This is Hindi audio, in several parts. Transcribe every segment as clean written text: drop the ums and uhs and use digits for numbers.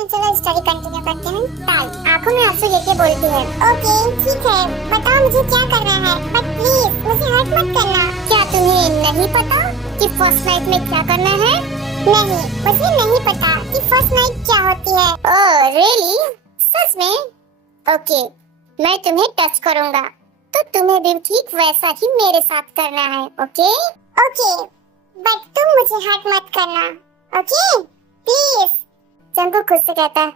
चलो स्टडी कंटिन्यू करते हैं। ताई आंखों में आंसू लेके बोलती है, ओके ठीक है, बताओ मुझे क्या करना है, बट प्लीज मुझे हर्ट मत करना। क्या तुम्हें नहीं पता कि फर्स्ट नाइट में क्या करना है? नहीं, मुझे नहीं पता कि फर्स्ट नाइट क्या होती है। Oh really? सच में? ओके, मैं तुम्हें टच करूँगा तो तुम्हें भी ठीक वैसा ही मेरे साथ करना है। ओके ओके, बट तुम मुझे हर्ट मत करना, ओके प्लीज। जंगकुक खुद से कहता है,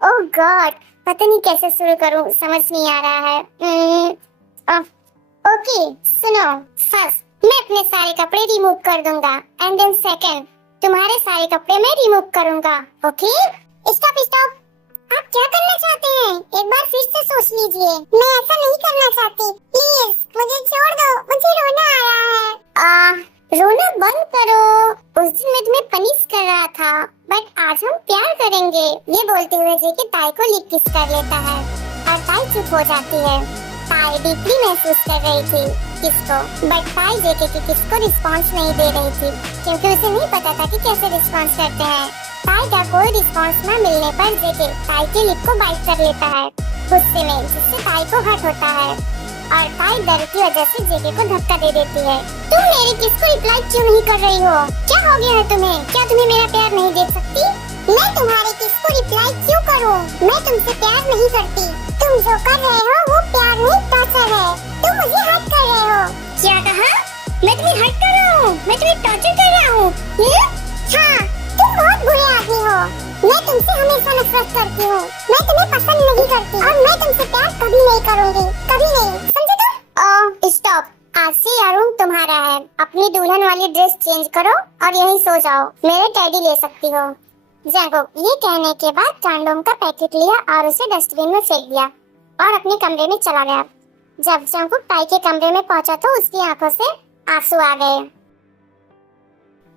ओह गॉड, पता नहीं कैसे शुरू करूं, समझ नहीं आ रहा है। ओके सुनो, फर्स्ट मैं अपने सारे कपड़े रिमूव कर दूंगा एंड देन सेकंड तुम्हारे सारे कपड़े मैं रिमूव करूंगा। ओके स्टॉप स्टॉप, आप क्या करना चाहते हैं? एक बार फिर से सोच लीजिए। मैं ऐसा नहीं करना चाहती, प्लीज मुझे छोड़ दो, मुझे रोना आ रहा है। रोना बंद करो, उस दिन मैं तुम्हें पनिश कर रहा था, बट आज हम प्यार करेंगे। ये बोलते हुए जेके ताई को लिप किस कर लेता है और ताई चुप हो जाती है। ताई डीपली महसूस कर रही थी किसको, बट ताई जेके की किस को रिस्पॉन्स नहीं दे रही थी क्योंकि उसे नहीं पता था कि कैसे रिस्पॉन्स करते हैं। ताई का कोई रिस्पॉन्स न मिलने पर जेके ताई के लिप को बाइट कर लेता है गुस्से में, जिससे ताई को हर्ट होता है और ताई डर की वजह से जेके को धक्का दे देती है। तुम मेरे किस को रिप्लाई क्यों नहीं कर रही हो? क्या हो गया है तुम्हें? क्या तुम्हें मेरा प्यार नहीं देख सकती? मैं तुम्हारे किस को रिप्लाई क्यों करूं? मैं तुमसे प्यार नहीं करती। तुम जो कर रहे हो वो प्यार नहीं, टॉर्चर है। तुम मुझे हर्ट कर रहे हो। क्या कहा? मैं तुम्हें हर्ट कर रहा हूँ? मैं तुम्हें टॉर्चर कर रहा हूँ? हाँ, तुम बहुत बुरे आदमी हो। मैं तुमसे हमेशा नफरत करती हूँ। मैं तुम्हें पसंद नहीं करती और मैं तुमसे प्यार कभी नहीं करूँगी, कभी नहीं, समझे तुम? स्टॉप, आज से यह रूम तुम्हारा है। अपनी दुल्हन वाली ड्रेस चेंज करो और यहीं सो जाओ। मेरे टेडी ले सकती हो। जैंगकुक ये कहने के बाद कंडोम का पैकेट लिया और उसे डस्टबिन में फेंक दिया और अपने कमरे में चला गया। जब जैंगकुक ताई के कमरे में पहुंचा तो उसकी आंखों से आंसू आ गए।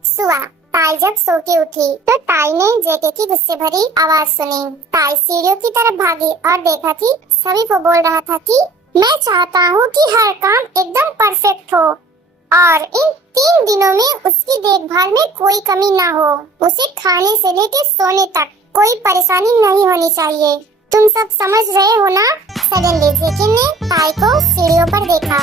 सुआ ताई जब सो के उठी तो ताई ने जेके की गुस्से भरी आवाज सुनी। ताई सीढ़ियों की तरफ भागी और देखा कि सभी को बोल रहा था कि मैं चाहता हूँ कि हर काम एकदम परफेक्ट हो और इन 3 दिनों में उसकी देखभाल में कोई कमी ना हो। उसे खाने से लेकर सोने तक कोई परेशानी नहीं होनी चाहिए। तुम सब समझ रहे हो ना? सडनली जेके ने ताई को सीढ़ियों पर देखा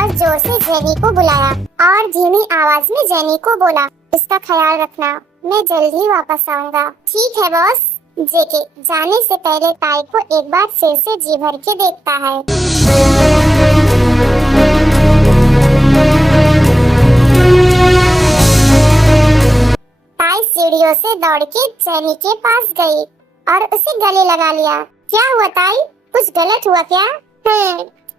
और जोर से जेनी को बुलाया और धीमी आवाज में जेनी को बोला, इसका ख्याल रखना, मैं जल्द ही वापस आऊंगा। ठीक है बॉस। जेके जाने से पहले ताई को एक बार फिर से जी भर के देखता है। ताई सीढ़ियों से दौड़ के जेनी के पास गई और उसे गले लगा लिया। क्या हुआ ताई? कुछ गलत हुआ क्या?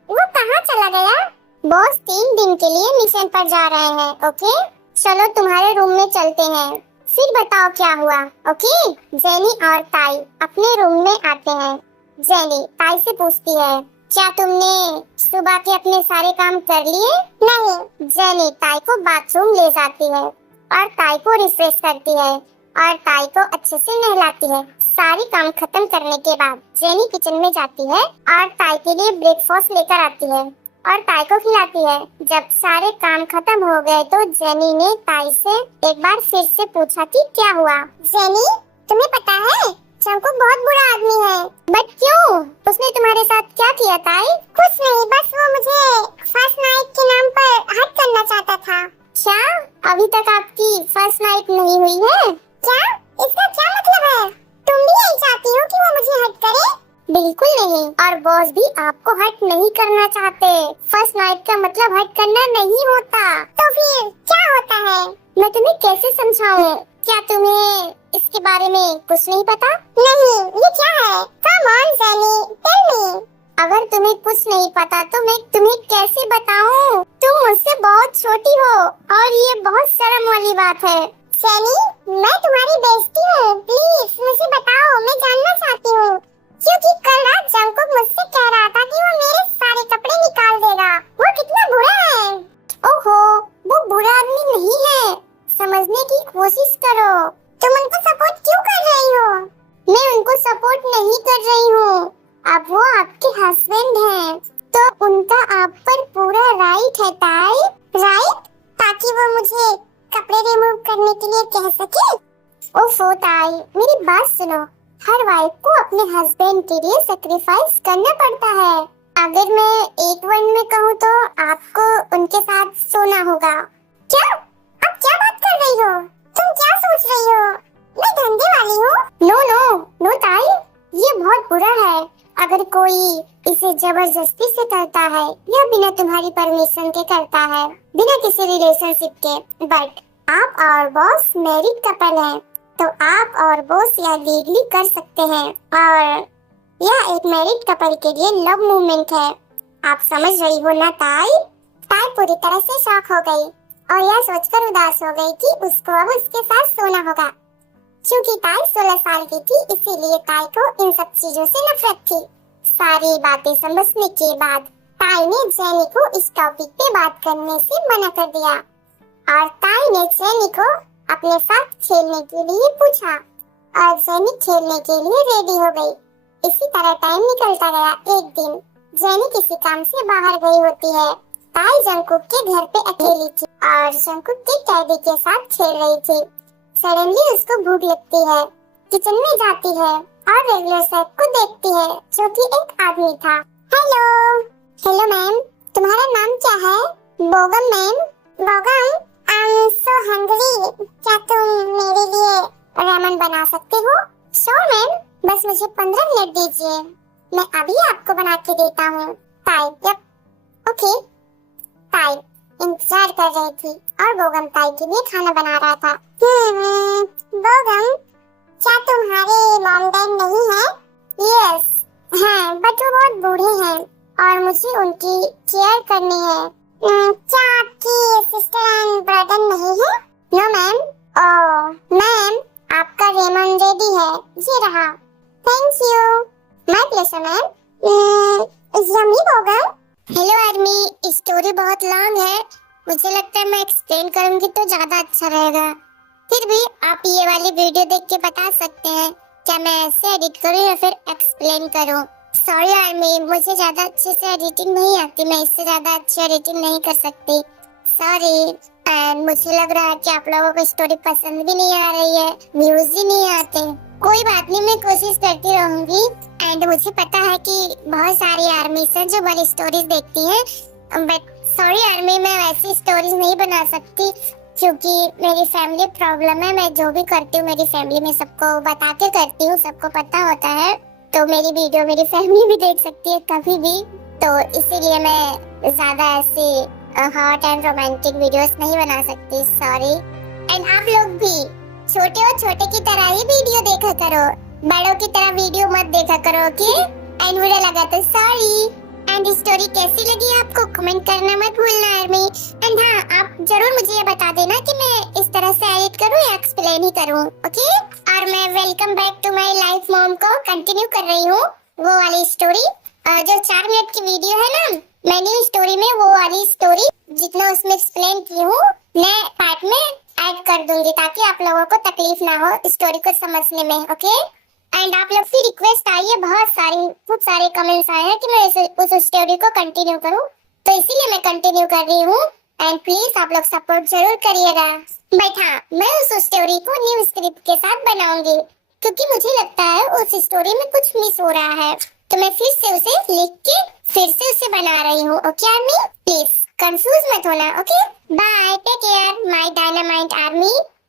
वो कहाँ चला गया? बॉस 3 दिन के लिए मिशन पर जा रहे हैं। ओके चलो तुम्हारे रूम में चलते हैं, फिर बताओ क्या हुआ। ओके जेनी और ताई अपने रूम में आते हैं। जेनी ताई से पूछती है, क्या तुमने सुबह के अपने सारे काम कर लिए? नहीं। जेनी ताई को बाथरूम ले जाती है और ताई को रिफ्रेश करती है और ताई को अच्छे से नहलाती है। सारी काम खत्म करने के बाद जेनी किचन में जाती है और ताई के लिए ब्रेकफास्ट लेकर आती है और ताई को खिलाती है। जब सारे काम खत्म हो गए तो जेनी ने ताई से एक बार फिर से पूछा कि क्या हुआ। जेनी तुम्हें पता है जंगकुक बहुत बुरा आदमी है। बट क्यों? उसने तुम्हारे साथ क्या किया ताई? कुछ नहीं, बस वो मुझे फर्स्ट नाइट के नाम पर हर्ट करना चाहता था। क्या अभी तक आपकी फर्स्ट नाइट नहीं हुई है? क्या? इसका क्या मतलब है? तुम भी यही चाहती हो कि वो मुझे हर्ट करे? बिल्कुल नहीं, और बॉस भी आपको हर्ट नहीं करना चाहते। फर्स्ट नाइट का मतलब हर्ट करना नहीं होता। तो फिर क्या होता है? मैं तुम्हें कैसे समझाऊं? क्या तुम्हें इसके बारे में कुछ नहीं पता? नहीं, ये क्या है? Come on Jenny, tell me. अगर तुम्हें कुछ नहीं पता तो मैं तुम्हें कैसे बताऊं? तुम मुझसे बहुत छोटी हो और ये बहुत शर्म वाली बात है। जेनी मैं तुम्हारी बेइज्जती हूँ, प्लीज मुझे बताओ, मैं जानना चाहती हूँ। क्योंकि कल रात जंगकुक मुझसे कह रहा था कि वो मेरे सारे कपड़े निकाल देगा। वो कितना बुरा है। ओहो, वो बुरा आदमी नहीं है, समझने की कोशिश करो। तुम उनको सपोर्ट क्यों कर रही हो? मैं उनको सपोर्ट नहीं कर रही हूँ। अब वो आपके हस्बैंड हैं, तो उनका आप पर पूरा राइट है ताई। राइट? ताकि वो मुझे कपड़े रिमूव करने के लिए कह सके। ओफो ताई, मेरी बात सुनो। हर वाइफ को अपने हस्बैंड के लिए सेक्रीफाइस करना पड़ता है। अगर मैं एक वर्ड में कहूँ तो आपको उनके साथ सोना होगा। क्या? आप क्या बात कर रही हो? तुम क्या सोच रही हो? मैं धंधे वाली हूँ। नो नो नो ताई, ये बहुत बुरा है। अगर कोई इसे जबरदस्ती से करता है या बिना तुम्हारी परमिशन के करता है, बिना किसी रिलेशनशिप के। बट आप और बॉस मैरिड कपल हैं, तो आप और बॉस यह लीगली कर सकते हैं, और यह एक मैरिड कपल के लिए लव मूवमेंट है। आप समझ रही हो ना ताई? ताई पूरी तरह से शॉक हो गई और यह सोचकर उदास हो गई कि उसको अब उसके साथ सोना होगा। क्योंकि ताई 16 साल की थी, इसीलिए ताई को इन सब चीजों से नफरत थी। सारी बातें समझने के बाद ताई ने जेनी को इस टॉपिक पे बात करने से मना कर दिया, और ताई ने जेनी को अपने साथ खेलने के लिए पूछा, और जेनी खेलने के लिए रेडी हो गई। इसी तरह टाइम निकलता गया। एक दिन जेनी किसी काम से बाहर गई होती है। ताई जंकुक के घर पे अकेली थी और जंकुक के कैदी के साथ खेल रही थी। सडनली उसको भूख लगती है, किचन में जाती है और रेगुलर शेफ को देखती है, जो कि एक आदमी था। हेलो हेलो मैम, तुम्हारा नाम क्या है? Bogum ma'am. Bogum, I am so hungry. क्या तुम मेरे लिए रामेन बना सकते हो? श्योर मैम, बस मुझे 15 मिनट दीजिए, मैं अभी आपको बना के देता हूँ। ताई, यप ओके। ताई इंतजार कर रही थी और बोगम ताई के लिए खाना बना रहा था। बोगम, क्या तुम्हारे मॉम डैड नहीं है? यस, हाँ, बट वो बहुत बूढ़े हैं और मुझे उनकी केयर करनी है। क्या आपकी सिस्टर एंड ब्रदर नहीं है? No ma'am. ओह मैम, आपका रेमन रेडी है, ये रहा। Thank you. My pleasure ma'am. Yummy Bogum. Hello army, story बहुत लॉन्ग है, मुझे लगता है मैं एक्सप्लेन करूंगी तो ज्यादा अच्छा रहेगा। फिर भी आप ये वाली वीडियो देख के बता सकते हैं क्या मैं ऐसे एडिट करूं या फिर एक्सप्लेन करूं। सॉरी आर्मी, मुझे ज्यादा अच्छे से एडिटिंग नहीं आती, मैं इससे ज्यादा अच्छी एडिटिंग नहीं कर सकती। सॉरी। एंड मुझे लग रहा है कि आप लोगों को स्टोरी पसंद भी नहीं आ रही है, व्यूज ही नहीं आते। कोई बात नहीं, मैं कोशिश करती रहूंगी। एंड मुझे पता है कि बहुत सारी आर्मी हैं जो बड़ी स्टोरीज देखती हैं, बट सॉरी आर्मी, मैं वैसी स्टोरीज नहीं बना सकती क्योंकि मेरी फैमिली प्रॉब्लम है। मैं जो भी करती हूँ मेरी फैमिली में सबको बता के करती हूँ, सबको पता होता है, तो मेरी वीडियो मेरी फैमिली भी देख सकती है कभी भी, तो इसीलिए मैं ज्यादा ऐसी हॉट एंड रोमांटिक वीडियोस नहीं बना सकती। सॉरी। एंड आप लोग भी छोटे और छोटे की तरह ही वीडियो देखा करो, बड़ों की तरह वीडियो मत देखा करो, ओके? एंड मुझे लगा तो सॉरी। एंड स्टोरी कैसी लगी आपको कमेंट करना मत भूलना आर्मी। एंड हाँ, आप जरूर मुझे ये बता देना कि मैं इस तरह से एडिट करूँ या एक्सप्लेन ही करूँ, ओके? और मैं welcome back to my life mom को कंटिन्यू कर रही हूँ, वो वाली स्टोरी जो 4 मिनट की वीडियो है ना, मैंने स्टोरी में वो वाली स्टोरी जितना उसमें एक्सप्लेन की हूँ मैं पार्ट में ऐड कर दूंगी ताकि आप लोगों को तकलीफ ना हो स्टोरी को समझने में, ओके? एंड आप लोग की रिक्वेस्ट आई है, खूब सारे कमेंट्स आए हैं कि मैं उस स्टोरी को कंटिन्यू करूं, तो इसीलिए मैं कंटिन्यू कर रही हूं। एंड प्लीज आप लोग सपोर्ट जरूर करिएगा। बट हाँ, मैं उस स्टोरी को न्यू स्क्रिप्ट के साथ बनाऊंगी क्योंकि मुझे लगता है उस स्टोरी में कुछ मिस हो रहा है, तो मैं फिर से उसे लिख के फिर से उसे बना रही हूँ, ओके आर्मी? प्लीज कंफ्यूज मत होना, okay? Bye, take care my dynamite army.